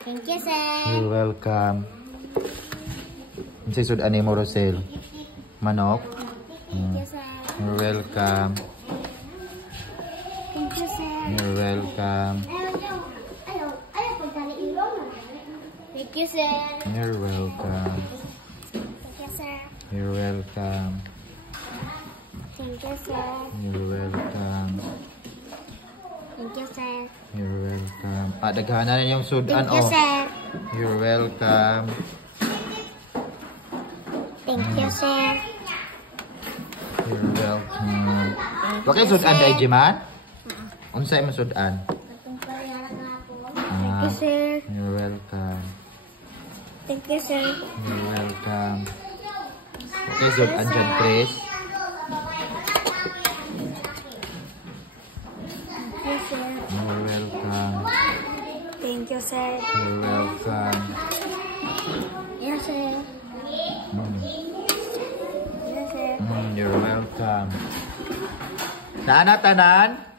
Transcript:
Thank you, sir. You're welcome. Unsay sudan nimo, Rosel? Manok? Thank you, sir. You're welcome. Thank you, sir. You're welcome. Thank you, sir. You're welcome. Thank you, sir. You're welcome. Thank you, sir. You're welcome. Thank you, sir. You're welcome. Daghanan na yung sudan, Thank you, sir. You're welcome. Thank you, sir. You're welcome. Okay, sudan dahil, Jiman? Unsay mo sudan? Thank you, sir. You're welcome. Thank you, sir. You're welcome. Okay, sudan dyan, Chris. Thank you, sir. You're welcome. Thank you, sir. You're welcome. Yes, sir. Mm. Yes, sir. You're welcome. Tanan?